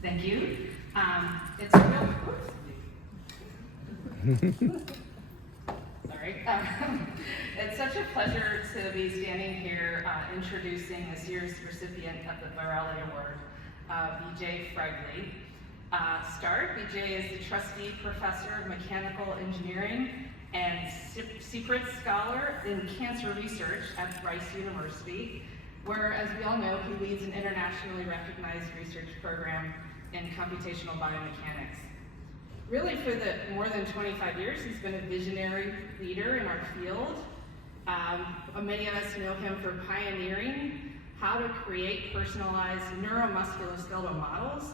Thank you. It's a real, sorry. It's such a pleasure to be standing here introducing this year's recipient of the Borelli Award, BJ Fregley. BJ is the trustee professor of mechanical engineering and secret scholar in cancer research at Rice University, where, as we all know, he leads an internationally recognized research program in computational biomechanics. Really, for the more than 25 years, he's been a visionary leader in our field. Many of us know him for pioneering how to create personalized neuromusculoskeletal models,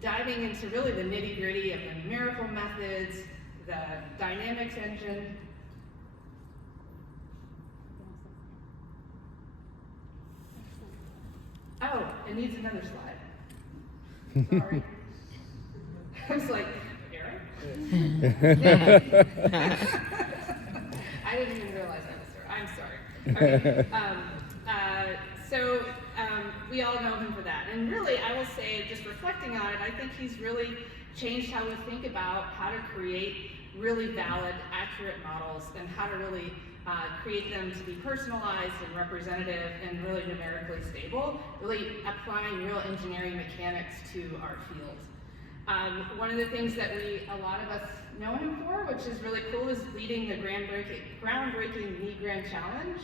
diving into really the nitty-gritty of the numerical methods, the dynamics engine. Oh, it needs another slide. Sorry. I was like, Aaron? I didn't even realize I was there. I'm sorry. Okay. We all know him for that. And really, I will say, just reflecting on it, I think he's really changed how we think about how to create really valid, accurate models and how to really create them to be personalized and representative and really numerically stable, really applying real engineering mechanics to our field. One of the things that a lot of us know him for, which is really cool, is leading the groundbreaking Knee Grand Challenge.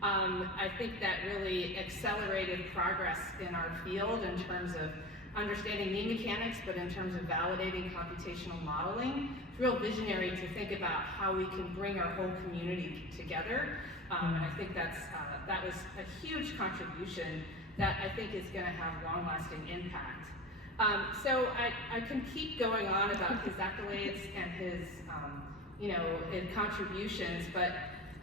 I think that really accelerated progress in our field in terms of understanding knee mechanics, but in terms of validating computational modeling. It's real visionary to think about how we can bring our whole community together. And I think that was a huge contribution that I think is going to have long-lasting impact. So I can keep going on about his accolades and his contributions, but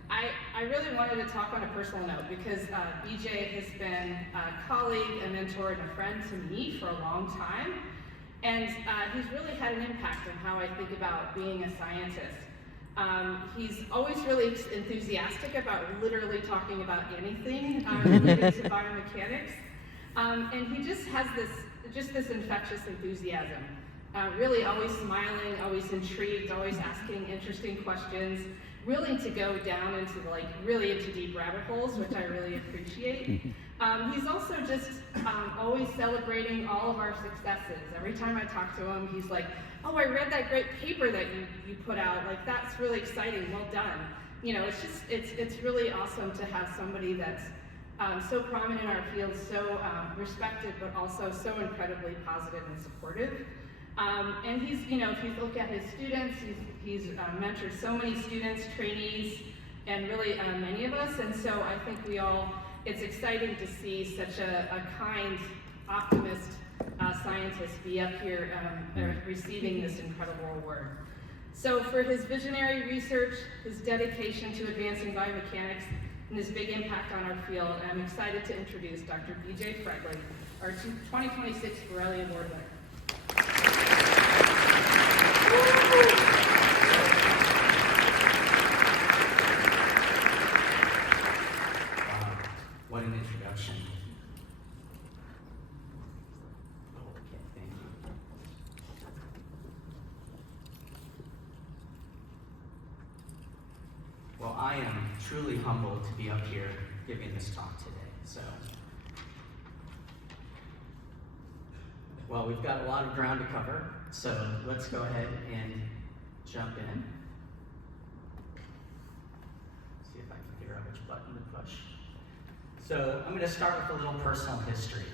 I really wanted to talk on a personal note because BJ has been a colleague, a mentor, and a friend to me for a long time. And he's really had an impact on how I think about being a scientist. He's always really enthusiastic about literally talking about anything related to biomechanics. And he just has this infectious enthusiasm. Really always smiling, always intrigued, always asking interesting questions, willing to go down into really into deep rabbit holes, which I really appreciate. He's also just always celebrating all of our successes. Every time I talk to him, he's like, "Oh, I read that great paper that you put out. Like, that's really exciting. Well done." You know, it's really awesome to have somebody that's so prominent in our field, so respected, but also so incredibly positive and supportive. And he's, if you look at his students, he's mentored so many students, trainees, and really many of us. And so I think it's exciting to see such a kind, optimist scientist be up here receiving this incredible award. So for his visionary research, his dedication to advancing biomechanics, and his big impact on our field, I'm excited to introduce Dr. BJ Fregley, our 2026 Borelli Award winner. Wow, what an introduction. Okay, thank you. Well, I am truly humbled to be up here giving this talk today. Well, we've got a lot of ground to cover, so let's go ahead and jump in. See if I can figure out which button to push. So I'm going to start with a little personal history.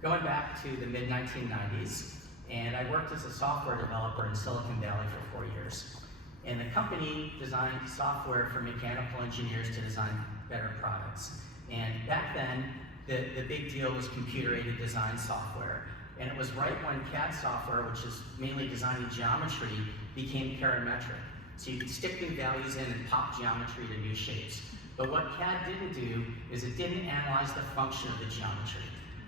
Going back to the mid-1990s, and I worked as a software developer in Silicon Valley for 4 years. And the company designed software for mechanical engineers to design better products. And back then, the big deal was computer-aided design software. And it was right when CAD software, which is mainly designing geometry, became parametric. So you could stick new values in and pop geometry to new shapes. But what CAD didn't do is it didn't analyze the function of the geometry.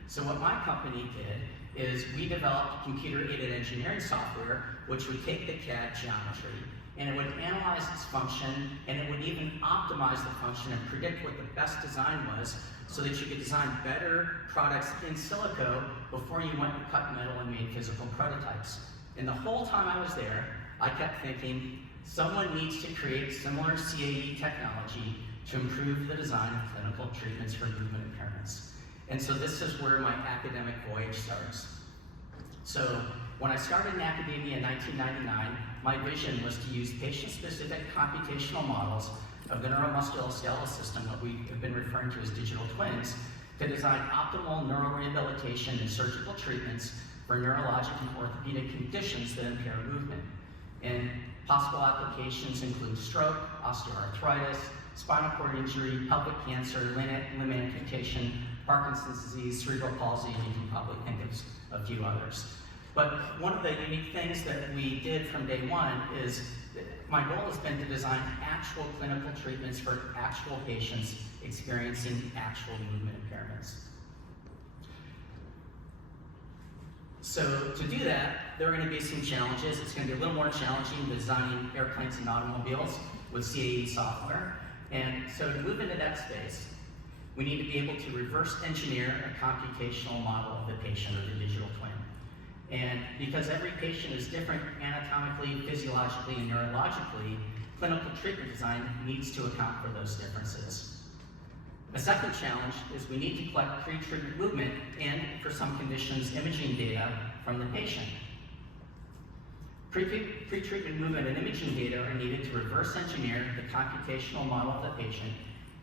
So what my company did is we developed computer-aided engineering software, which would take the CAD geometry and it would analyze its function, and it would even optimize the function and predict what the best design was so that you could design better products in silico before you went and cut metal and made physical prototypes. And the whole time I was there, I kept thinking, someone needs to create similar CAE technology to improve the design of clinical treatments for movement impairments. And so this is where my academic voyage starts. So when I started in academia in 1999, my vision was to use patient-specific computational models of the neuromusculoskeletal system, what we have been referring to as digital twins, to design optimal neurorehabilitation and surgical treatments for neurologic and orthopedic conditions that impair movement. And possible applications include stroke, osteoarthritis, spinal cord injury, pelvic cancer, limb amputation, Parkinson's disease, cerebral palsy, and you can probably think of a few others. But one of the unique things that we did from day one is my goal has been to design actual clinical treatments for actual patients experiencing actual movement impairments. So to do that, there are going to be some challenges. It's going to be a little more challenging than designing airplanes and automobiles with CAE software. And so to move into that space, we need to be able to reverse engineer a computational model of the patient or the digital twin. And because every patient is different anatomically, physiologically, and neurologically, clinical treatment design needs to account for those differences. A second challenge is we need to collect pre-treatment movement and, for some conditions, imaging data from the patient. Pre-treatment movement and imaging data are needed to reverse engineer the computational model of the patient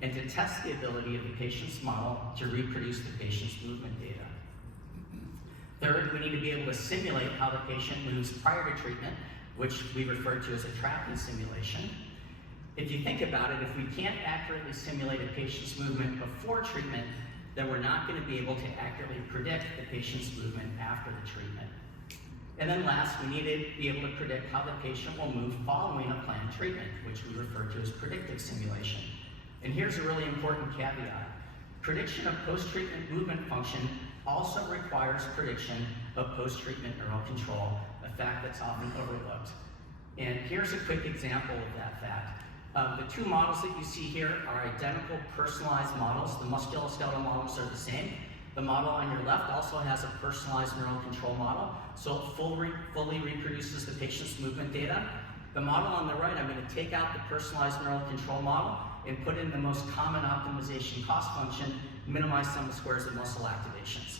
and to test the ability of the patient's model to reproduce the patient's movement data. Third, we need to be able to simulate how the patient moves prior to treatment, which we refer to as a tracking simulation. If you think about it, if we can't accurately simulate a patient's movement before treatment, then we're not going to be able to accurately predict the patient's movement after the treatment. And then last, we need to be able to predict how the patient will move following a planned treatment, which we refer to as predictive simulation. And here's a really important caveat. Prediction of post-treatment movement function also requires prediction of post-treatment neural control, a fact that's often overlooked. And here's a quick example of that fact. The two models that you see here are identical personalized models. The musculoskeletal models are the same. The model on your left also has a personalized neural control model, so it fully reproduces the patient's movement data. The model on the right, I'm going to take out the personalized neural control model and put in the most common optimization cost function, minimize sum of squares of muscle activations.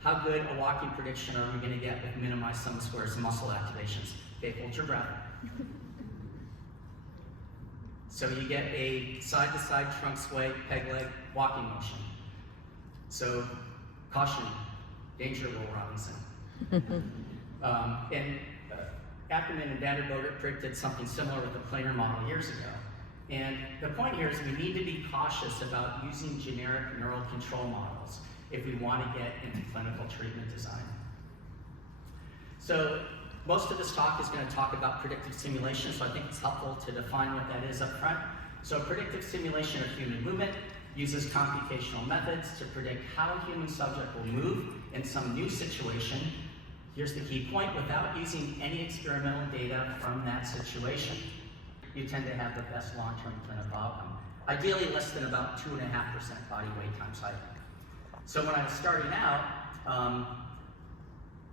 How good a walking prediction are we going to get with minimize sum of squares of muscle activations? Okay, hold your breath. So you get a side-to-side trunk sway, peg leg, walking motion. So, caution, danger, Will Robinson. Ackerman and Vanderbilt predicted something similar with the planar model years ago. And the point here is we need to be cautious about using generic neural control models if we want to get into clinical treatment design. So most of this talk is going to talk about predictive simulation, so I think it's helpful to define what that is up front. So predictive simulation of human movement uses computational methods to predict how a human subject will move in some new situation. Here's the key point: without using any experimental data from that situation, you tend to have the best long-term clinical outcome. Ideally less than about 2.5% body weight times height. So when I was starting out,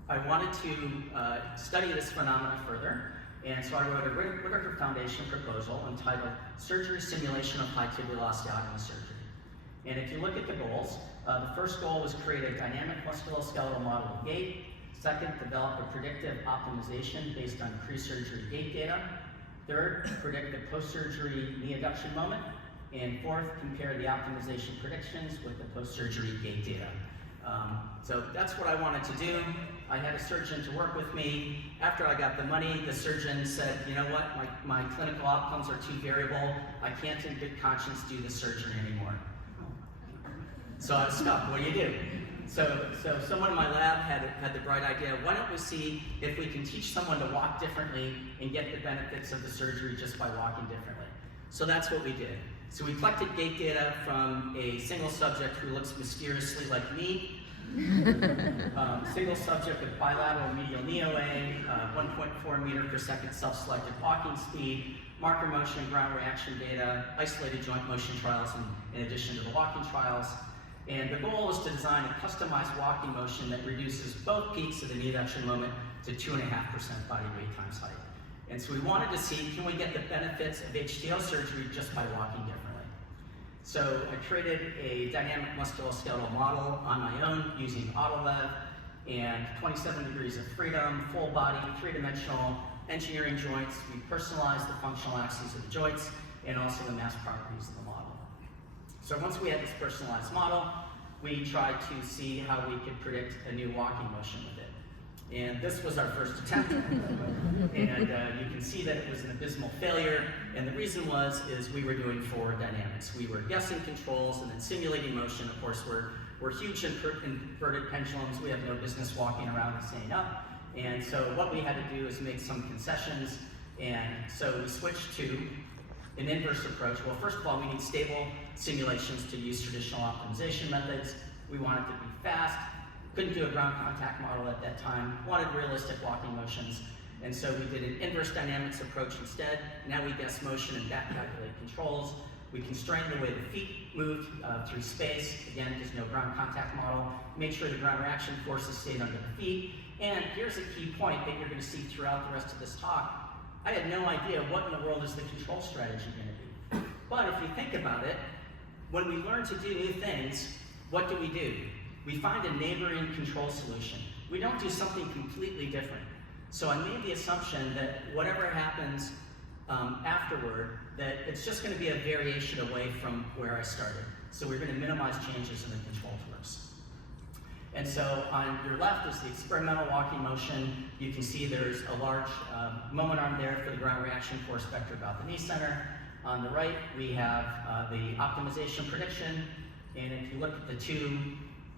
I wanted to study this phenomena further, and so I wrote a Whitaker Foundation proposal entitled Surgery Simulation of High Tibial Osteotomy Surgery. And if you look at the goals, the first goal was create a dynamic musculoskeletal model of gait. Second, develop a predictive optimization based on pre-surgery gait data. Third, predict the post-surgery knee adduction moment. And fourth, compare the optimization predictions with the post-surgery gait data. So that's what I wanted to do. I had a surgeon to work with me. After I got the money, the surgeon said, you know what, my clinical outcomes are too variable. I can't in good conscience do the surgery anymore. So I was stuck. What do you do? So someone in my lab had the bright idea, why don't we see if we can teach someone to walk differently and get the benefits of the surgery just by walking differently. So that's what we did. So we collected gait data from a single subject who looks mysteriously like me. Single subject with bilateral medial knee OA, 1.4 meter per second self-selected walking speed, marker motion and ground reaction data, isolated joint motion trials in addition to the walking trials. And the goal was to design a customized walking motion that reduces both peaks of the knee adduction moment to 2.5% body weight times height. And so we wanted to see, can we get the benefits of HTO surgery just by walking differently? So I created a dynamic musculoskeletal model on my own using AutoLev and 27 degrees of freedom, full body, three-dimensional engineering joints. We personalized the functional axes of the joints and also the mass properties of the model. So once we had this personalized model, we tried to see how we could predict a new walking motion with it. And this was our first attempt. And you can see that it was an abysmal failure. And the reason is we were doing forward dynamics. We were guessing controls and then simulating motion. Of course, we're huge inverted pendulums. We have no business walking around and staying up. And so what we had to do is make some concessions. And so we switched to an inverse approach. Well, first of all, we need stable simulations to use traditional optimization methods. We want it to be fast. Couldn't do a ground contact model at that time. Wanted realistic walking motions. And so we did an inverse dynamics approach instead. Now we guess motion and back calculate controls. We constrained the way the feet moved through space. Again, there's no ground contact model. Made sure the ground reaction forces stayed under the feet. And here's a key point that you're going to see throughout the rest of this talk. I had no idea what in the world is the control strategy going to be. But if you think about it, when we learn to do new things, what do? We find a neighboring control solution. We don't do something completely different. So I made the assumption that whatever happens afterward, that it's just going to be a variation away from where I started. So we're going to minimize changes in the control torques. And so on your left is the experimental walking motion. You can see there's a large moment arm there for the ground reaction force vector about the knee center. On the right, we have the optimization prediction. And if you look at the two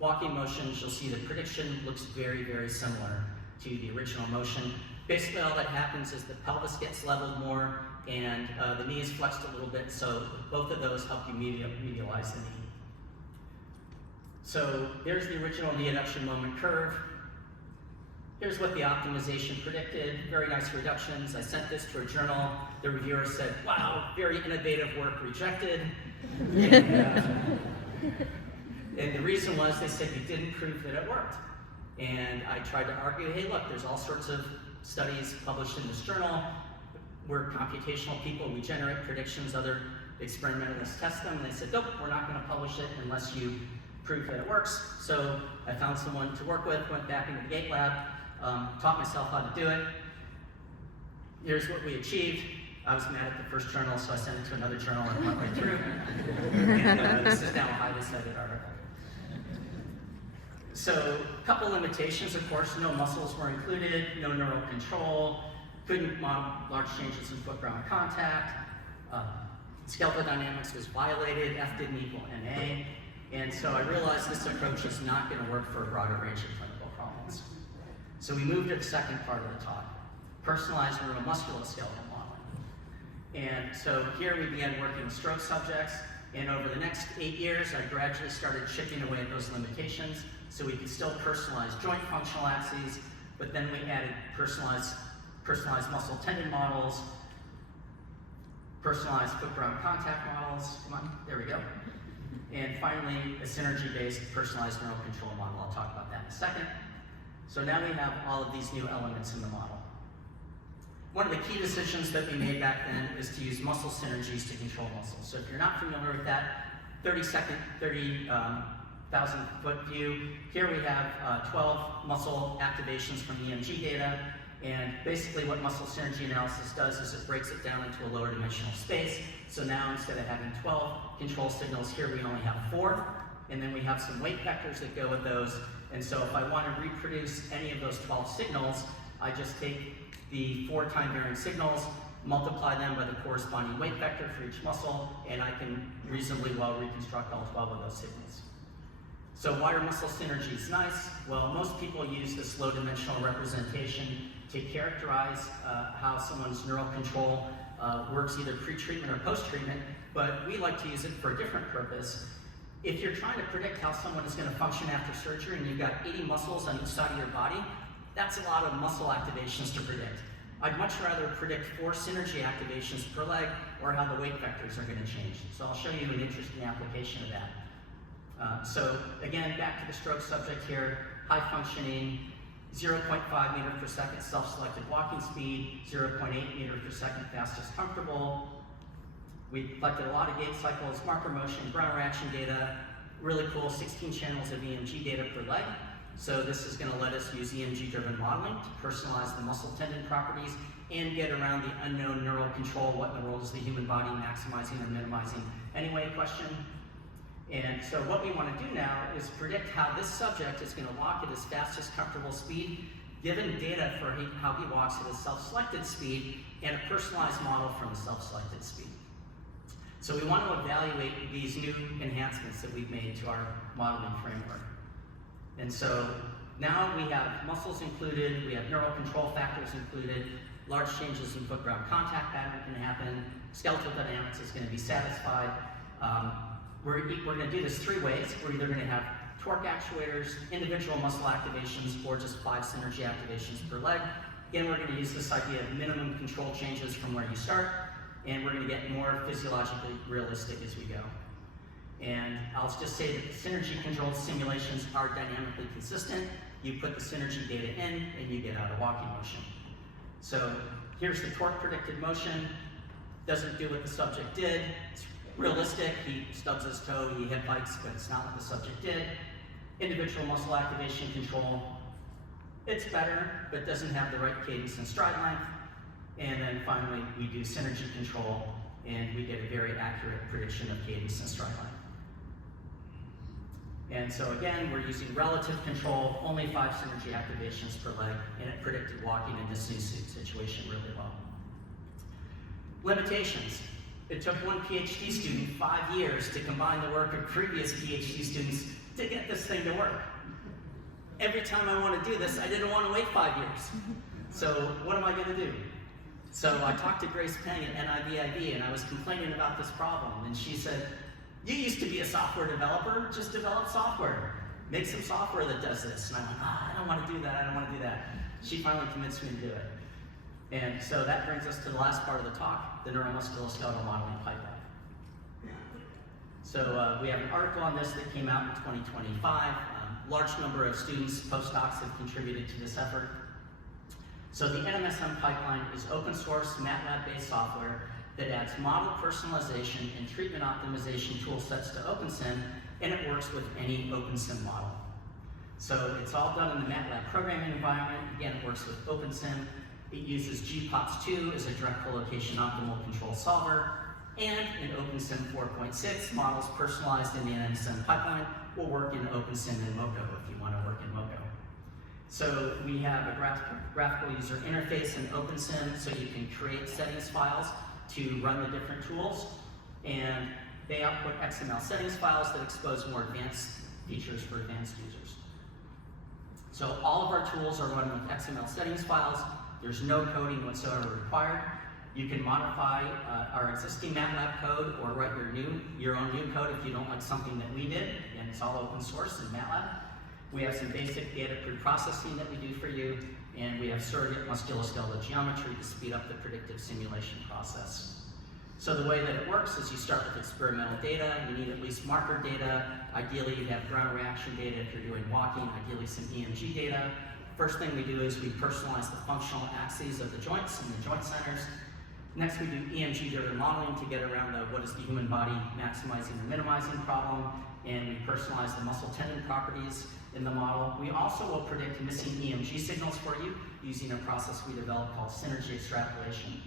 walking motions, you'll see the prediction looks very, very similar to the original motion. Basically, all that happens is the pelvis gets leveled more and the knee is flexed a little bit, so both of those help you medialize the knee. So there's the original knee adduction moment curve. Here's what the optimization predicted. Very nice reductions. I sent this to a journal. The reviewer said, wow, very innovative work, rejected. And the reason was they said you didn't prove that it worked. And I tried to argue, hey, look, there's all sorts of studies published in this journal. We're computational people, we generate predictions, other experimentalists test them, and they said, nope, we're not going to publish it unless you prove that it works. So I found someone to work with, went back into the gate lab, taught myself how to do it. Here's what we achieved. I was mad at the first journal, so I sent it to another journal and went right through. And this is now a highly cited article. So a couple limitations, of course. No muscles were included, no neural control, couldn't model large changes in foot ground contact. Skeletal dynamics was violated, F didn't equal NA. And so I realized this approach is not going to work for a broader range of clinical problems. So we moved to the second part of the talk, personalized neuromusculoskeletal modeling. And so here we began working with stroke subjects, and over the next 8 years, I gradually started chipping away at those limitations so we could still personalize joint functional axes, but then we added personalized muscle tendon models, personalized foot ground contact models, come on, there we go. And finally, a synergy-based personalized neural control model. I'll talk about that in a second. So now we have all of these new elements in the model. One of the key decisions that we made back then is to use muscle synergies to control muscles. So if you're not familiar with that, 30,000 foot view, here we have 12 muscle activations from EMG data. And basically what muscle synergy analysis does is it breaks it down into a lower dimensional space. So now instead of having 12 control signals, here we only have 4. And then we have some weight vectors that go with those. And so if I want to reproduce any of those 12 signals, I just take the 4 time varying signals, multiply them by the corresponding weight vector for each muscle, and I can reasonably well reconstruct all 12 of those signals. So why are muscle synergies nice? Well, most people use this low dimensional representation to characterize how someone's neural control works either pre-treatment or post-treatment, but we like to use it for a different purpose. if you're trying to predict how someone is going to function after surgery and you've got 80 muscles on each side of your body, that's a lot of muscle activations to predict. I'd much rather predict 4 synergy activations per leg or how the weight vectors are going to change. So I'll show you an interesting application of that. So again, back to the stroke subject here, high functioning, 0.5 meter per second self-selected walking speed, 0.8 meter per second fastest comfortable. We collected a lot of gait cycles, marker motion, ground reaction data, really cool 16 channels of EMG data per leg. So this is going to let us use EMG-driven modeling to personalize the muscle tendon properties and get around the unknown neural control, what in the world is the human body maximizing or minimizing anyway question. And so what we want to do now is predict how this subject is going to walk at his fastest comfortable speed, given data for how he walks at his self-selected speed and a personalized model from the self-selected speed. So we want to evaluate these new enhancements that we've made to our modeling framework. And so now we have muscles included, we have neural control factors included, large changes in foot-ground contact pattern can happen, skeletal dynamics is going to be satisfied. We're going to do this 3 ways. We're either going to have torque actuators, individual muscle activations, or just 5 synergy activations per leg. Again, we're going to use this idea of minimum control changes from where you start, and we're going to get more physiologically realistic as we go. And I'll just say that the synergy-controlled simulations are dynamically consistent. You put the synergy data in, and you get out a walking motion. So here's the torque-predicted motion. Doesn't do what the subject did. It's realistic. He stubs his toe, he hip bikes, but it's not what the subject did. Individual muscle activation control. It's better, but doesn't have the right cadence and stride length. And then finally, we do synergy control, and we get a very accurate prediction of cadence and stride length. And so again, we're using relative control, only 5 synergy activations per leg, and it predicted walking in this new situation really well. Limitations. It took one PhD student 5 years to combine the work of previous PhD students to get this thing to work. Every time I want to do this, I didn't want to wait 5 years. So what am I going to do? So I talked to Grace Peng at NIVIB, and I was complaining about this problem, and she said, "You used to be a software developer, just develop software. Make some software that does this." And I went, I don't want to do that, I don't want to do that. She finally convinced me to do it. And so that brings us to the last part of the talk, the neuromusculoskeletal modeling pipeline. So we have an article on this that came out in 2025. Large number of students, postdocs have contributed to this effort. So the NMSM pipeline is open source, MATLAB-based software that adds model personalization and treatment optimization tool sets to OpenSim, and it works with any OpenSim model. So it's all done in the MATLAB programming environment. Again, it works with OpenSim. It uses GPOTS2 as a direct collocation optimal control solver, and in OpenSim 4.6, models personalized in the NMSM pipeline will work in OpenSim and Moco if you want to work in Moco. So we have a graphical user interface in OpenSim, so you can create settings files to run the different tools, and they output XML settings files that expose more advanced features for advanced users. So all of our tools are run with XML settings files. There's no coding whatsoever required. You can modify our existing MATLAB code or write your own new code if you don't like something that we did, and it's all open source in MATLAB. We have some basic data pre-processing that we do for you, and we have surrogate musculoskeletal geometry to speed up the predictive simulation process. So the way that it works is you start with experimental data. You need at least marker data. Ideally, you have ground reaction data if you're doing walking, ideally some EMG data. First thing we do is we personalize the functional axes of the joints and the joint centers. Next, we do EMG-driven modeling to get around the what is the human body maximizing or minimizing problem, and we personalize the muscle tendon properties in the model. We also will predict missing EMG signals for you using a process we developed called synergy extrapolation.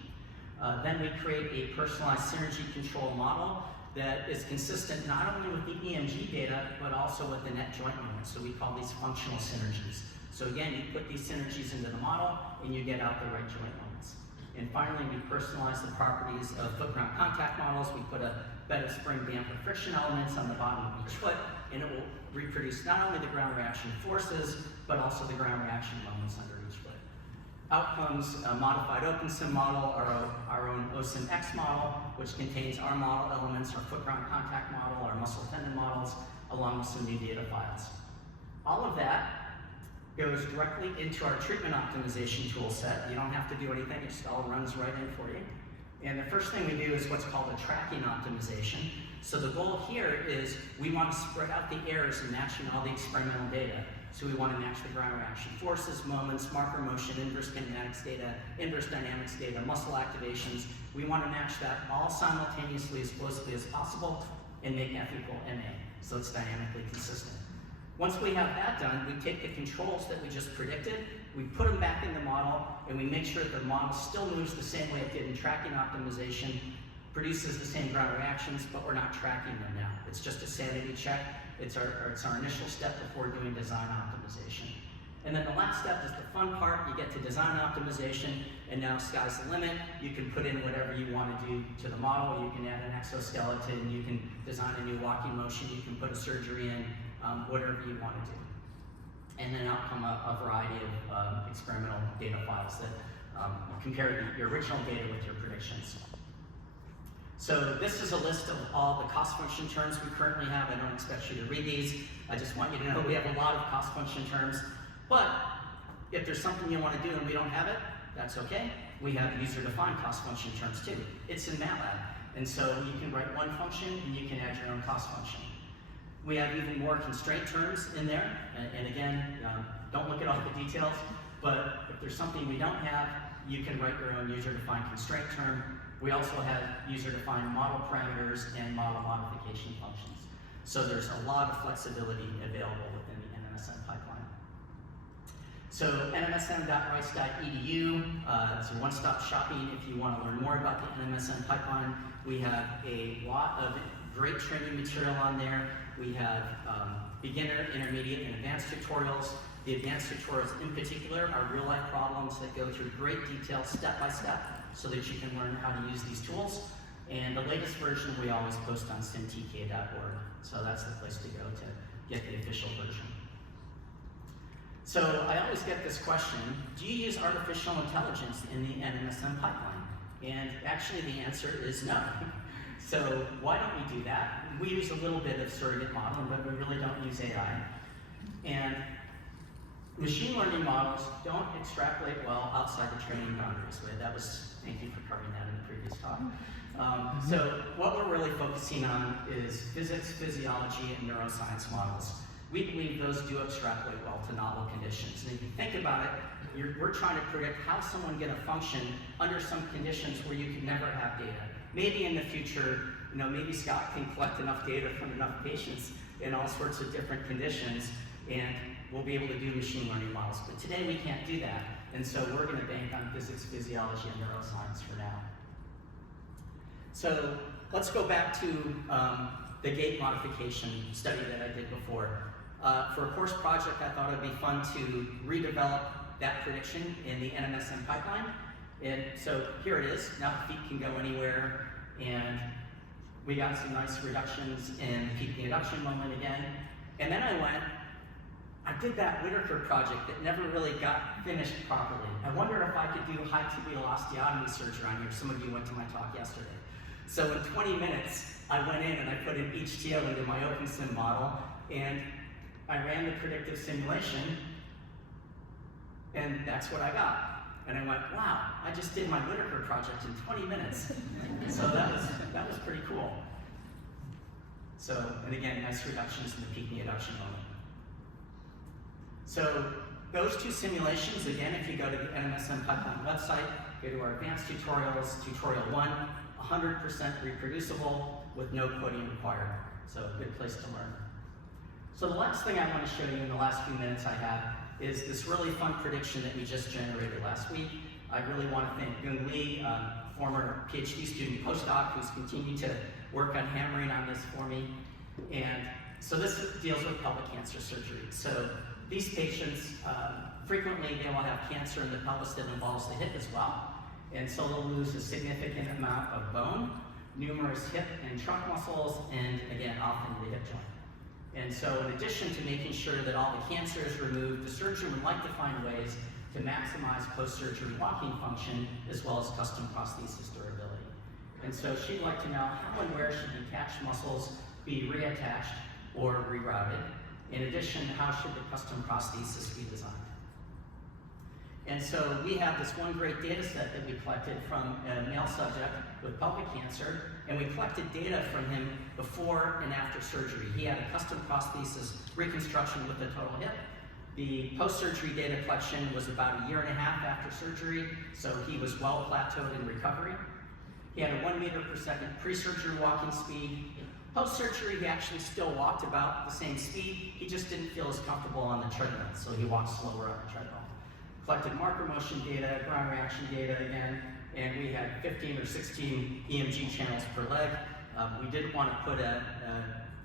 Then we create a personalized synergy control model that is consistent not only with the EMG data, but also with the net joint moments. So we call these functional synergies. So again, you put these synergies into the model, and you get out the right joint moments. And finally, we personalize the properties of foot-ground contact models. We put a bed of spring damper friction elements on the bottom of each foot, and it will reproduce not only the ground reaction forces, but also the ground reaction moments under each foot. Out comes a modified OpenSim model, our own OSIM X model, which contains our model elements, our foot-ground contact model, our muscle tendon models, along with some new data files. All of that goes directly into our treatment optimization tool set. You don't have to do anything, it just all runs right in for you. And the first thing we do is what's called a tracking optimization. So the goal here is we want to spread out the errors in matching all the experimental data. So we want to match the ground reaction forces, moments, marker motion, inverse kinetics data, inverse dynamics data, muscle activations. We want to match that all simultaneously as closely as possible and make F equal MA, so it's dynamically consistent. Once we have that done, we take the controls that we just predicted, we put them back in the model, and we make sure that the model still moves the same way it did in tracking optimization, produces the same ground reactions, but we're not tracking them now. It's just a sanity check. It's our initial step before doing design optimization. And then the last step is the fun part. You get to design optimization, and now sky's the limit. You can put in whatever you want to do to the model. You can add an exoskeleton. You can design a new walking motion. You can put a surgery in, whatever you want to do. And then out come a variety of experimental data files that compare your original data with your predictions. So this is a list of all the cost function terms we currently have. I don't expect you to read these. I just want you to know we have a lot of cost function terms. But if there's something you want to do and we don't have it, that's okay. We have user-defined cost function terms too. It's in MATLAB. And so you can write one function and you can add your own cost function. We have even more constraint terms in there. And again, don't look at all the details. But if there's something we don't have, you can write your own user-defined constraint term. We also have user-defined model parameters and model modification functions. So there's a lot of flexibility available within the NMSN pipeline. So nmsn.rice.edu, it's a one-stop shopping if you want to learn more about the NMSN pipeline. We have a lot of great training material on there. We have beginner, intermediate, and advanced tutorials. The advanced tutorials in particular are real-life problems that go through great detail step by step so that you can learn how to use these tools. And the latest version we always post on simtk.org. So that's the place to go to get the official version. So I always get this question, do you use artificial intelligence in the NMSN pipeline? And actually the answer is no. So why don't we do that? We use a little bit of surrogate modeling, but we really don't use AI. And machine learning models don't extrapolate well outside the training boundaries. Thank you for covering that in the previous talk. So what we're really focusing on is physics, physiology, and neuroscience models. We believe those do extrapolate well to novel conditions. And if you think about it, we're trying to predict how someone gonna function under some conditions where you could never have data. Maybe in the future, maybe Scott can collect enough data from enough patients in all sorts of different conditions, and we'll be able to do machine learning models. But today we can't do that. And so we're going to bank on physics, physiology, and neuroscience for now. So let's go back to the gait modification study that I did before. For a course project, I thought it'd be fun to redevelop that prediction in the NMSN pipeline. And so here it is. Now the feet can go anywhere, and we got some nice reductions in peak induction moment again. And then I did that Whitaker project that never really got finished properly. I wonder if I could do high tibial osteotomy surgery on here. Some of you went to my talk yesterday. So in 20 minutes, I went in and I put in each TL into my OpenSim model, and I ran the predictive simulation, and that's what I got. And I went, wow, I just did my Whitaker project in 20 minutes. So that was pretty cool. So, and again, nice reductions in the peak induction moment. So those two simulations, again, if you go to the NMSN pipeline website, go to our advanced tutorials, tutorial 1, 100% reproducible with no coding required. So a good place to learn. So the last thing I want to show you in the last few minutes I have is this really fun prediction that we just generated last week. I really want to thank Gung Lee, former PhD student postdoc who's continued to work on hammering on this for me. And so this deals with pelvic cancer surgery. So these patients, frequently they will have cancer in the pelvis that involves the hip as well. And so they'll lose a significant amount of bone, numerous hip and trunk muscles, and again, often the hip joint. And so in addition to making sure that all the cancer is removed, the surgeon would like to find ways to maximize post-surgery walking function as well as custom prosthesis durability. And so she'd like to know how and where should detached muscles be reattached or rerouted. In addition, how should the custom prosthesis be designed? And so we have this one great data set that we collected from a male subject with pelvic cancer, and we collected data from him before and after surgery. He had a custom prosthesis reconstruction with a total hip. The post-surgery data collection was about 1.5 years after surgery, so he was well plateaued in recovery. He had a 1 meter per second pre-surgery walking speed. Post-surgery, he actually still walked about the same speed. He just didn't feel as comfortable on the treadmill, so he walked slower on the treadmill. Collected marker motion data, ground reaction data again, and we had 15 or 16 EMG channels per leg. We didn't want to put a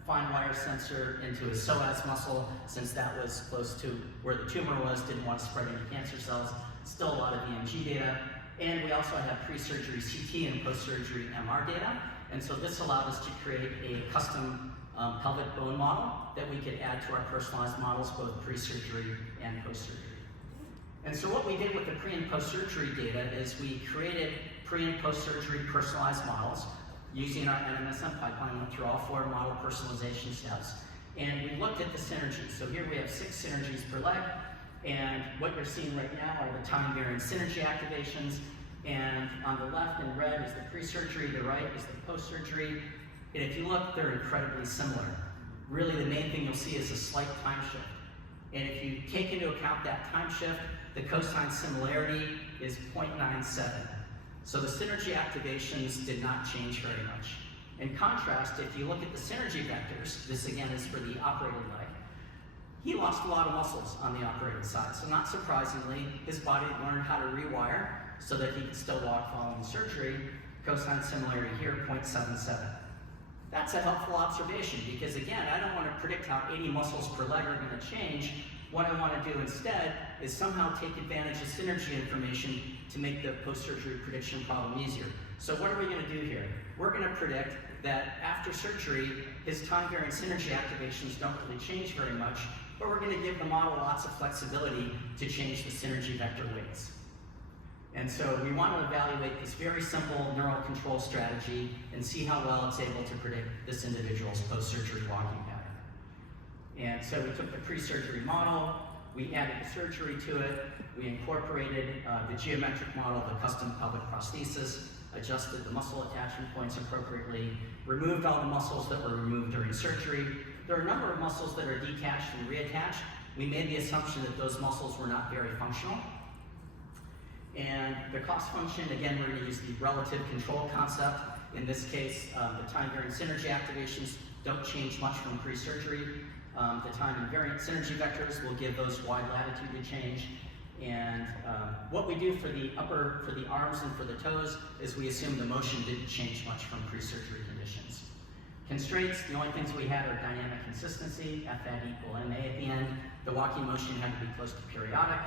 fine wire sensor into his psoas muscle since that was close to where the tumor was, didn't want to spread any cancer cells. Still a lot of EMG data. And we also had pre-surgery CT and post-surgery MR data. And so this allowed us to create a custom pelvic bone model that we could add to our personalized models, both pre-surgery and post-surgery. And so what we did with the pre and post-surgery data is we created pre and post-surgery personalized models using our NMSM pipeline. Went through all 4 model personalization steps. And we looked at the synergies. So here we have 6 synergies per leg. And what you're seeing right now are the time-varying synergy activations. And on the left in red is the pre-surgery, the right is the post-surgery. And if you look, they're incredibly similar. Really, the main thing you'll see is a slight time shift. And if you take into account that time shift, the cosine similarity is 0.97. So the synergy activations did not change very much. In contrast, if you look at the synergy vectors, this again is for the operated leg, he lost a lot of muscles on the operated side. So not surprisingly, his body learned how to rewire so that he could still walk following surgery. Cosine similarity here, 0.77. That's a helpful observation because again, I don't want to predict how 80 muscles per leg are going to change. What I want to do instead is somehow take advantage of synergy information to make the post-surgery prediction problem easier. So what are we going to do here? We're going to predict that after surgery, his time-varying synergy activations don't really change very much, but we're going to give the model lots of flexibility to change the synergy vector weights. And so we want to evaluate this very simple neural control strategy and see how well it's able to predict this individual's post-surgery walking pattern. And so we took the pre-surgery model, we added the surgery to it, we incorporated the geometric model, the custom pelvic prosthesis, adjusted the muscle attachment points appropriately, removed all the muscles that were removed during surgery. There are a number of muscles that are detached and reattached. We made the assumption that those muscles were not very functional. And the cost function, again, we're going to use the relative control concept. In this case, the time-varying synergy activations don't change much from pre-surgery. The time-invariant synergy vectors will give those wide latitude to change. And what we do for the arms and for the toes is we assume the motion didn't change much from pre-surgery conditions. Constraints, the only things we had are dynamic consistency, F hat equal MA at the end. The walking motion had to be close to periodic.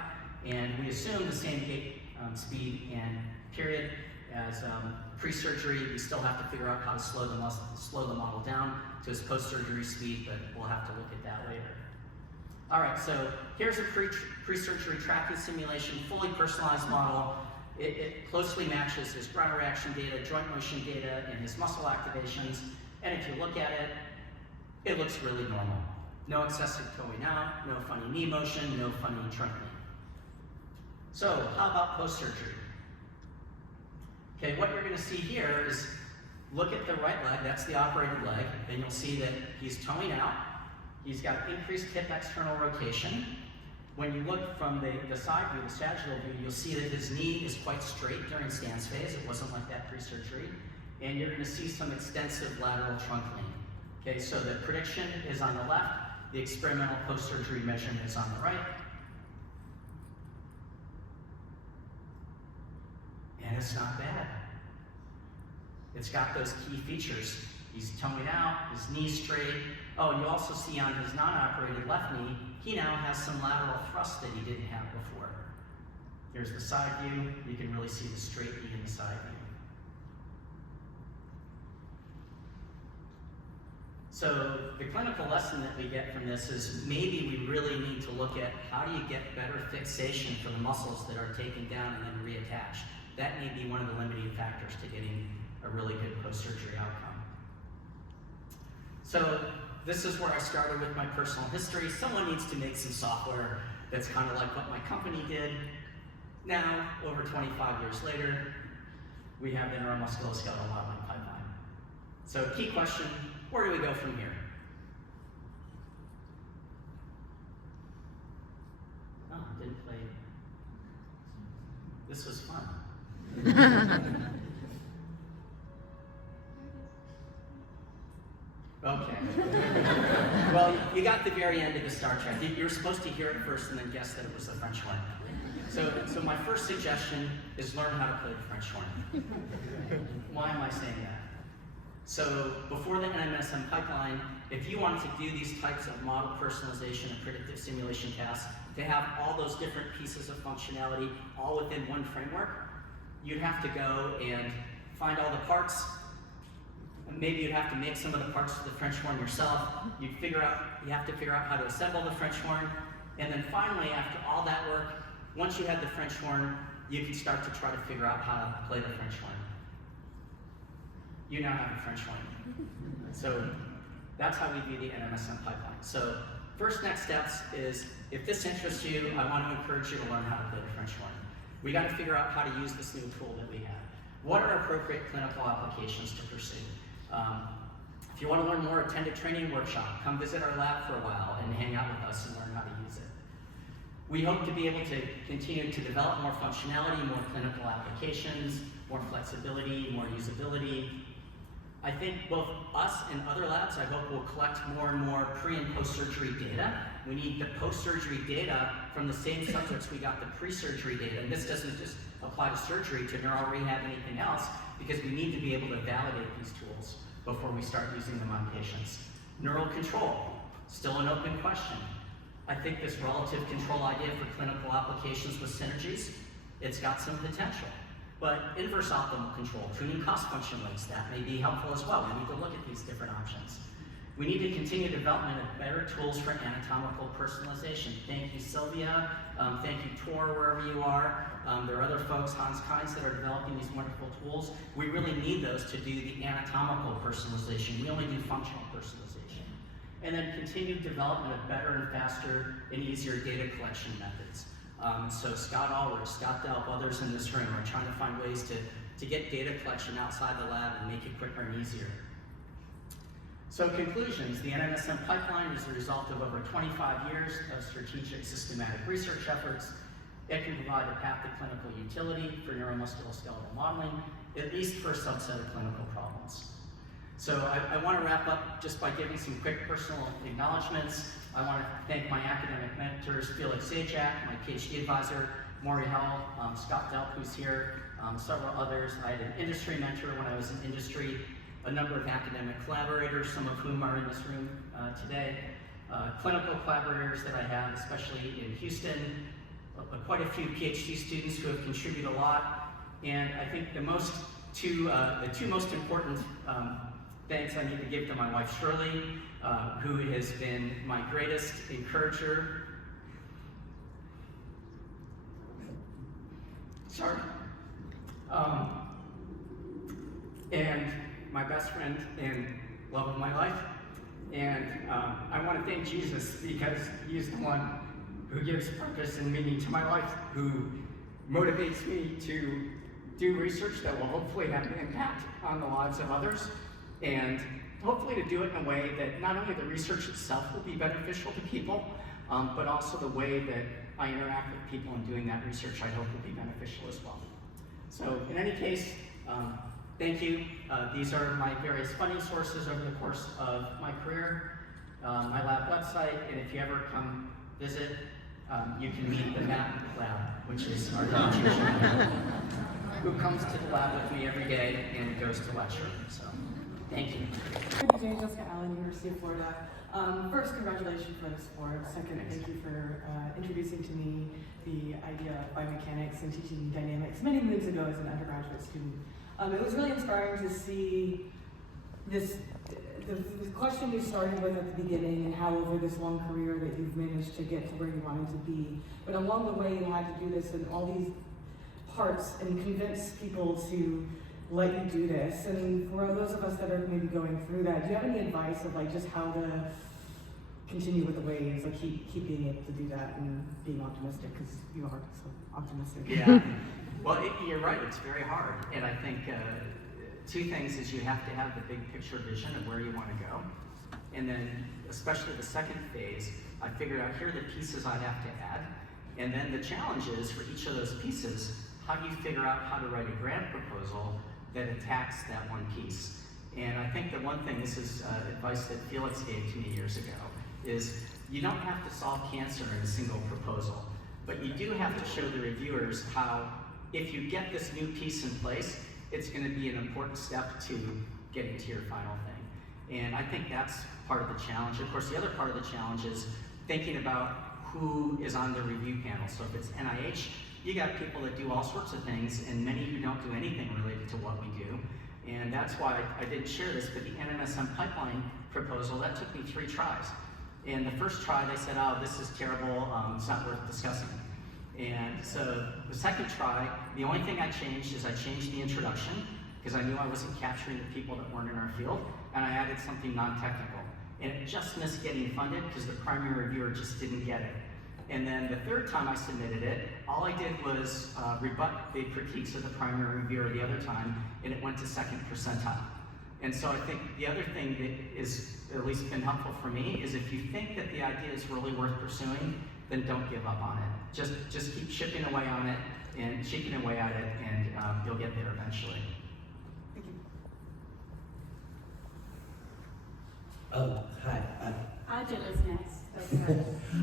And we assume the same gait speed and period as pre-surgery. We still have to figure out how to slow the model down to his post-surgery speed, but we'll have to look at that later. All right, so here's a pre-surgery tracking simulation, fully personalized model. It closely matches his ground reaction data, joint motion data, and his muscle activations. And if you look at it, it looks really normal. No excessive toeing out, no funny knee motion, no funny trunk knee. So how about post-surgery? Okay, what you're going to see here is look at the right leg, that's the operated leg, and you'll see that he's toeing out. He's got increased hip external rotation. When you look from the side view, the sagittal view, you'll see that his knee is quite straight during stance phase. It wasn't like that pre-surgery. And you're going to see some extensive lateral trunk lean. Okay, so the prediction is on the left, the experimental post-surgery measurement is on the right. And it's not bad. It's got those key features. He's toeing out, his knee's straight. Oh, and you also see on his non-operated left knee, he now has some lateral thrust that he didn't have before. Here's the side view. You can really see the straight knee in the side view. So the clinical lesson that we get from this is maybe we really need to look at how do you get better fixation for the muscles that are taken down and then reattached. That may be one of the limiting factors to getting a really good post-surgery outcome. So this is where I started with my personal history. Someone needs to make some software that's kind of like what my company did. Now, over 25 years later, we have the neuromusculoskeletal modeling pipeline. So key question, where do we go from here? Oh, I didn't play. This was fun. Okay. Well, you got the very end of the Star Trek. You were supposed to hear it first and then guess that it was the French horn. So my first suggestion is learn how to play the French horn. Why am I saying that? So before the NMSM pipeline, if you wanted to do these types of model personalization and predictive simulation tasks, to have all those different pieces of functionality all within one framework, you'd have to go and find all the parts. Maybe you'd have to make some of the parts of the French horn yourself. You have to figure out how to assemble the French horn. And then finally, after all that work, once you had the French horn, you can start to try to figure out how to play the French horn. You now have a French horn. So that's how we view the NMSM pipeline. So first next steps is, if this interests you, I want to encourage you to learn how to play the French horn. We got to figure out how to use this new tool that we have. What are appropriate clinical applications to pursue? If you want to learn more, attend a training workshop. Come visit our lab for a while and hang out with us and learn how to use it. We hope to be able to continue to develop more functionality, more clinical applications, more flexibility, more usability. I think both us and other labs, I hope, will collect more and more pre- and post-surgery data. We need the post-surgery data from the same subjects we got the pre-surgery data. And this doesn't just apply to surgery, to neural rehab, anything else, because we need to be able to validate these tools before we start using them on patients. Neural control, still an open question. I think this relative control idea for clinical applications with synergies, it's got some potential. But inverse optimal control, tuning cost function weights, that may be helpful as well. We need to look at these different options. We need to continue development of better tools for anatomical personalization. Thank you, Sylvia. Thank you, Tor, wherever you are. There are other folks, Hans Kynes, that are developing these wonderful tools. We really need those to do the anatomical personalization. We only do functional personalization. And then continued development of better and faster and easier data collection methods. So Scott Allred, Scott Delp, others in this room are trying to find ways to get data collection outside the lab and make it quicker and easier. So conclusions, the NMSM pipeline is the result of over 25 years of strategic systematic research efforts. It can provide a path to clinical utility for neuromusculoskeletal modeling, at least for a subset of clinical problems. So I want to wrap up just by giving some quick personal acknowledgments. I want to thank my academic mentors, Felix Zajac, my PhD advisor, Maury Hell, Scott Delp, who's here, several others. I had an industry mentor when I was in industry, a number of academic collaborators, some of whom are in this room today, clinical collaborators that I have, especially in Houston, quite a few PhD students who have contributed a lot, and I think the two most important thanks I need to give to my wife, Shirley, who has been my greatest encourager. Sorry. And my best friend and love of my life. And I want to thank Jesus, because he's the one who gives purpose and meaning to my life, who motivates me to do research that will hopefully have an impact on the lives of others, and hopefully to do it in a way that not only the research itself will be beneficial to people, but also the way that I interact with people in doing that research, I hope will be beneficial as well. So in any case, thank you. These are my various funding sources over the course of my career, my lab website, and if you ever come visit, you can meet the Matt Lab, which is our teacher, who comes to the lab with me every day and goes to lecture. So, thank you. I'm Jessica Allen, University of Florida. First, congratulations for this award. Second, thank you for introducing to me the idea of biomechanics and teaching dynamics many moons ago as an undergraduate student. It was really inspiring to see this the question you started with at the beginning and how over this long career that you've managed to get to where you wanted to be, but along the way you had to do this in all these parts and convince people to let you do this. And for those of us that are maybe going through that, do you have any advice of like just how to continue with the waves, like keep being able to do that and being optimistic, because you are so optimistic? Yeah, well, you're right, it's very hard. And I think two things is you have to have the big picture vision of where you want to go. And then, especially the second phase, I figured out here are the pieces I have to add. And then the challenge is for each of those pieces, how do you figure out how to write a grant proposal that attacks that one piece? And I think the one thing, this is advice that Felix gave to me years ago, is you don't have to solve cancer in a single proposal, but you do have to show the reviewers how, if you get this new piece in place, it's going to be an important step to getting to your final thing. And I think that's part of the challenge. Of course, the other part of the challenge is thinking about who is on the review panel. So if it's NIH, you got people that do all sorts of things, and many who don't do anything related to what we do. And that's why I didn't share this, but the NMSM pipeline proposal, that took me 3 tries. And the first try, they said, oh, this is terrible, it's not worth discussing. And so the second try, the only thing I changed is I changed the introduction, because I knew I wasn't capturing the people that weren't in our field, and I added something non-technical. And it just missed getting funded because the primary reviewer just didn't get it. And then the third time I submitted it, all I did was rebut the critiques of the primary reviewer the other time, and it went to 2nd percentile. And so I think the other thing that is at least been helpful for me is if you think that the idea is really worth pursuing, then don't give up on it. Just keep chipping away on it and chipping away at it, and you'll get there eventually. Thank you. Oh, hi. Aja is next.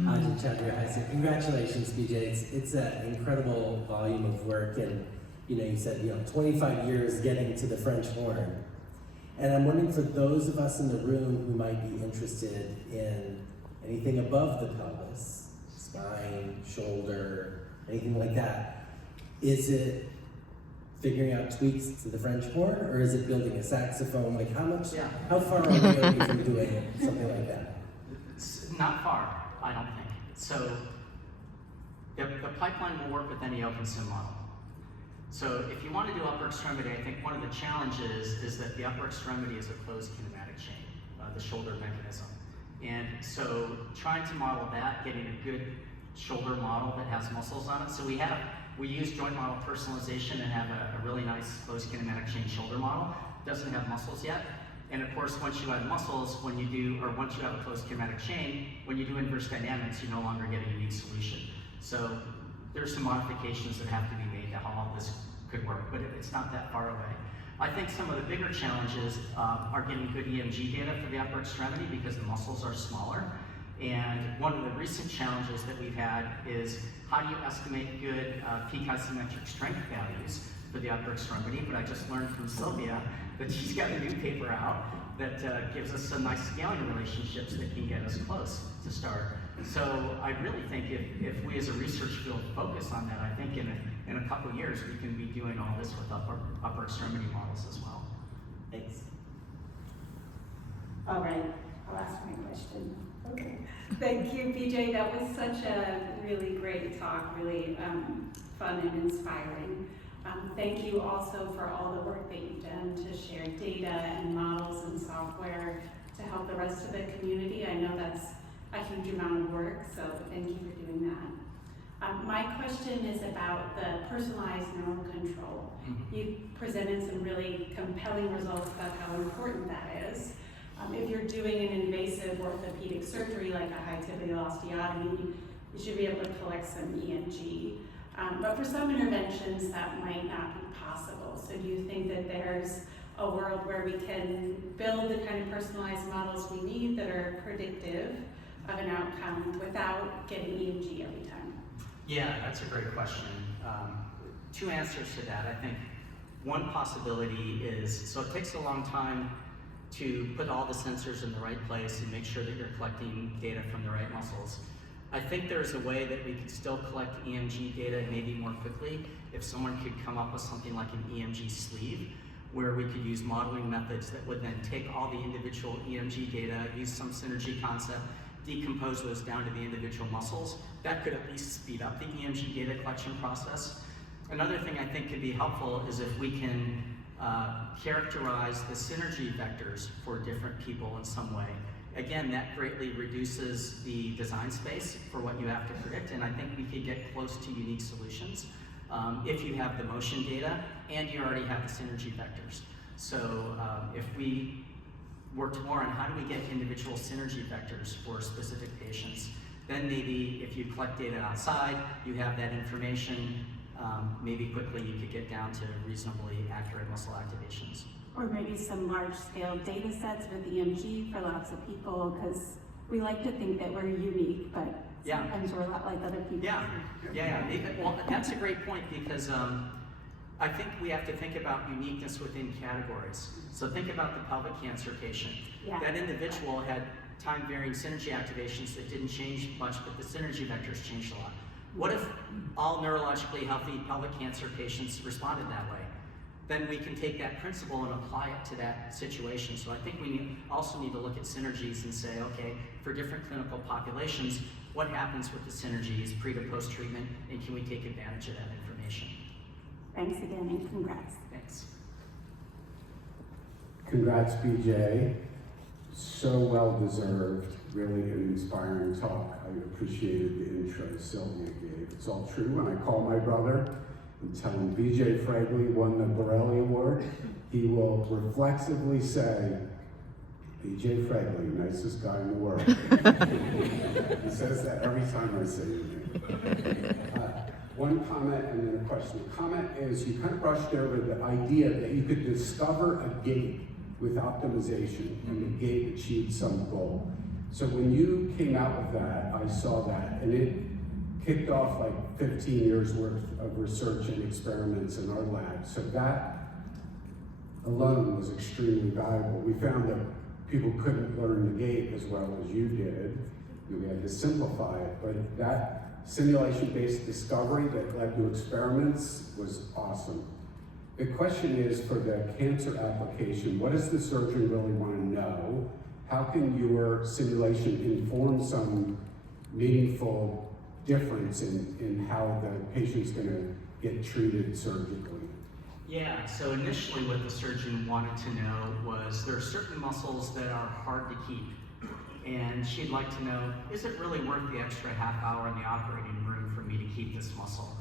Aja Chandra. I said, congratulations, BJ. It's an incredible volume of work, and you said 25 years getting to the French horn. And I'm wondering, for those of us in the room who might be interested in anything above the pelvis, spine, shoulder, anything like that, is it figuring out tweaks to the French horn, or is it building a saxophone? Like how far are we from doing something like that? It's not far, I don't think. So the pipeline will work with any open sim model. So if you want to do upper extremity, I think one of the challenges is that the upper extremity is a closed kinematic chain, the shoulder mechanism. And so trying to model that, getting a good shoulder model that has muscles on it. So we use joint model personalization and have a really nice closed kinematic chain shoulder model. Doesn't have muscles yet. And of course, once you add muscles, once you have a closed kinematic chain, when you do inverse dynamics, you no longer get a unique solution. So there's some modifications that have to be made to how all this could work, but it's not that far away. I think some of the bigger challenges are getting good EMG data for the upper extremity because the muscles are smaller. And one of the recent challenges that we've had is how do you estimate good peak isometric strength values for the upper extremity? But I just learned from Sylvia that she's got a new paper out that gives us some nice scaling relationships that can get us close to start. So I really think if we as a research field focus on that, I think in a couple of years we can be doing all this with upper extremity models as well. Thanks. All right, I'll ask my question. Okay. Thank you, BJ. That was such a really great talk, really fun and inspiring. Thank you also for all the work that you've done to share data and models and software to help the rest of the community. I know that's a huge amount of work, so thank you for doing that. My question is about the personalized neural control. You presented some really compelling results about how important that is. If you're doing an invasive orthopedic surgery like a high tibial osteotomy, you should be able to collect some EMG. But for some interventions, that might not be possible. So do you think that there's a world where we can build the kind of personalized models we need that are predictive of an outcome without getting EMG every time? Yeah, that's a great question. 2 answers to that. I think one possibility is, so it takes a long time to put all the sensors in the right place and make sure that you're collecting data from the right muscles. I think there's a way that we could still collect EMG data maybe more quickly if someone could come up with something like an EMG sleeve, where we could use modeling methods that would then take all the individual EMG data, use some synergy concept, decompose those down to the individual muscles. That could at least speed up the EMG data collection process. Another thing I think could be helpful is if we can characterize the synergy vectors for different people in some way. Again, that greatly reduces the design space for what you have to predict, and I think we could get close to unique solutions if you have the motion data and you already have the synergy vectors. So if we worked more on how do we get individual synergy vectors for specific patients, then maybe if you collect data outside, you have that information, maybe quickly you could get down to reasonably accurate muscle activations. Or maybe some large-scale data sets with EMG for lots of people, because we like to think that we're unique, but sometimes we're a lot like other people. Well, that's a great point, because I think we have to think about uniqueness within categories. So think about the pelvic cancer patient. Yeah. That individual had time-varying synergy activations that didn't change much, but the synergy vectors changed a lot. What if all neurologically healthy pelvic cancer patients responded that way? Then we can take that principle and apply it to that situation. So I think we also need to look at synergies and say, okay, for different clinical populations, what happens with the synergies pre to post treatment, and can we take advantage of that information? Thanks again, and congrats. Thanks. Congrats, BJ. So well deserved, really an inspiring talk. I appreciated the intro Sylvia gave. It's all true. When I call my brother and tell him BJ Fragley won the Borelli Award, he will reflexively say, BJ Fragley, nicest guy in the world. He says that every time I say your name. One comment and then a question. The comment is, you kind of brushed over the idea that you could discover a gait with optimization and the gait achieved some goal. So when you came out with that, I saw that, and it kicked off like 15 years worth of research and experiments in our lab. So that alone was extremely valuable. We found that people couldn't learn the gait as well as you did. We had to simplify it, but that simulation-based discovery that led to experiments was awesome. The question is, for the cancer application, what does the surgeon really want to know? How can your simulation inform some meaningful difference in how the patient's going to get treated surgically? Yeah, so initially what the surgeon wanted to know was there are certain muscles that are hard to keep. And she'd like to know, is it really worth the extra half hour in the operating room for me to keep this muscle?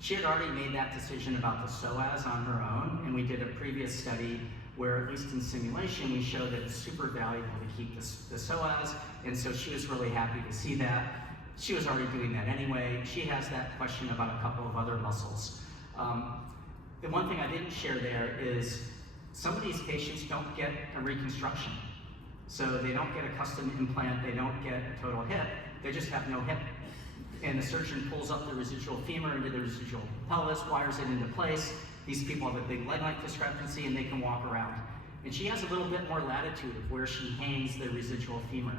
She had already made that decision about the psoas on her own, and we did a previous study where, at least in simulation, we showed that it's super valuable to keep the psoas, and so she was really happy to see that. She was already doing that anyway. She has that question about a couple of other muscles. The one thing I didn't share there is some of these patients don't get a reconstruction. So they don't get a custom implant, they don't get a total hip, they just have no hip. And the surgeon pulls up the residual femur into the residual pelvis, wires it into place. These people have a big leg length discrepancy and they can walk around. And she has a little bit more latitude of where she hangs the residual femur.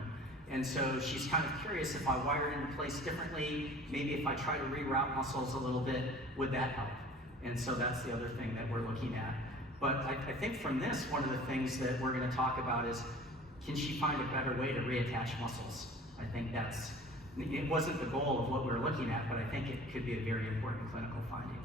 And so she's kind of curious, if I wire it into place differently, maybe if I try to reroute muscles a little bit, would that help? And so that's the other thing that we're looking at. But I think from this, one of the things that we're going to talk about is, can she find a better way to reattach muscles? I think it wasn't the goal of what we were looking at, but I think it could be a very important clinical finding.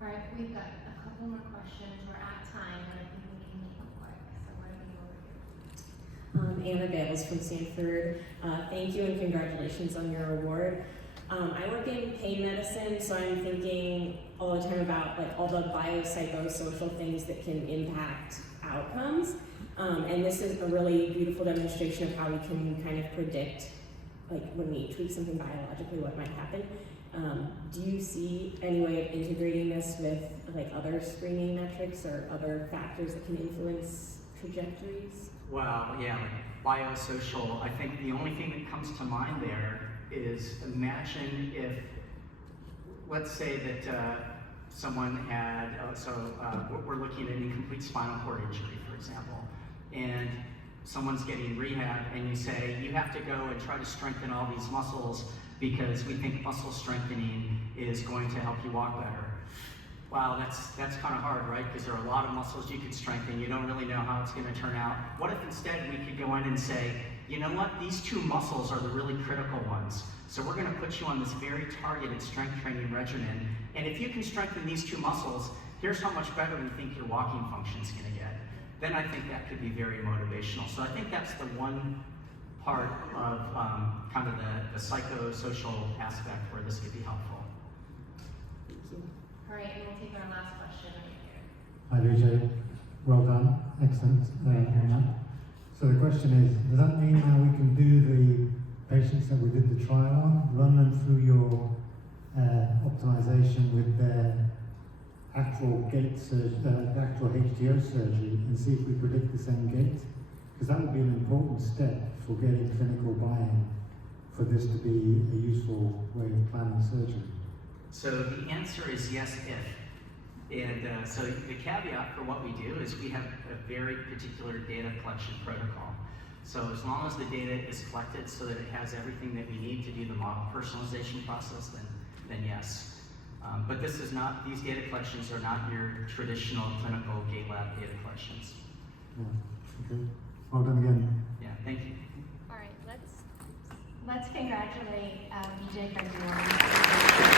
All right, we've got a couple more questions. We're at time, but I think we can make them quick. So what are we over here? Anna Bales from Stanford. Thank you and congratulations on your award. I work in pain medicine, so I'm thinking all the time about like all the biopsychosocial things that can impact outcomes. And this is a really beautiful demonstration of how we can kind of predict, like when we tweak something biologically, what might happen. Do you see any way of integrating this with like other screening metrics or other factors that can influence trajectories? Well, yeah, like biosocial, I think the only thing that comes to mind there is, imagine if, let's say that someone had, we're looking at an incomplete spinal cord injury, for example, and someone's getting rehab, and you say, you have to go and try to strengthen all these muscles because we think muscle strengthening is going to help you walk better. Wow, that's kind of hard, right? Because there are a lot of muscles you could strengthen. You don't really know how it's going to turn out. What if instead we could go in and say, you know what, these two muscles are the really critical ones. So we're going to put you on this very targeted strength training regimen. And if you can strengthen these two muscles, here's how much better we think your walking function is going to get. Then I think that could be very motivational. So I think that's the one part of kind of the psychosocial aspect where this could be helpful. All right, and we'll take our last question right here. Hi, Vijay. Well done. Excellent. Anna. So the question is, does that mean now we can do the patients that we did the trial on, run them through your optimization with their actual gait actual HTO surgery and see if we predict the same gait? Because that would be an important step for getting clinical buy-in for this to be a useful way of planning surgery. So the answer is yes, if. And so the caveat for what we do is we have a very particular data collection protocol. So as long as the data is collected so that it has everything that we need to do the model personalization process, then yes. But this is not, these data collections are not your traditional clinical gait lab data collections. Yeah. Okay. Well done again. Yeah, thank you. All right, let's congratulate BJ for doing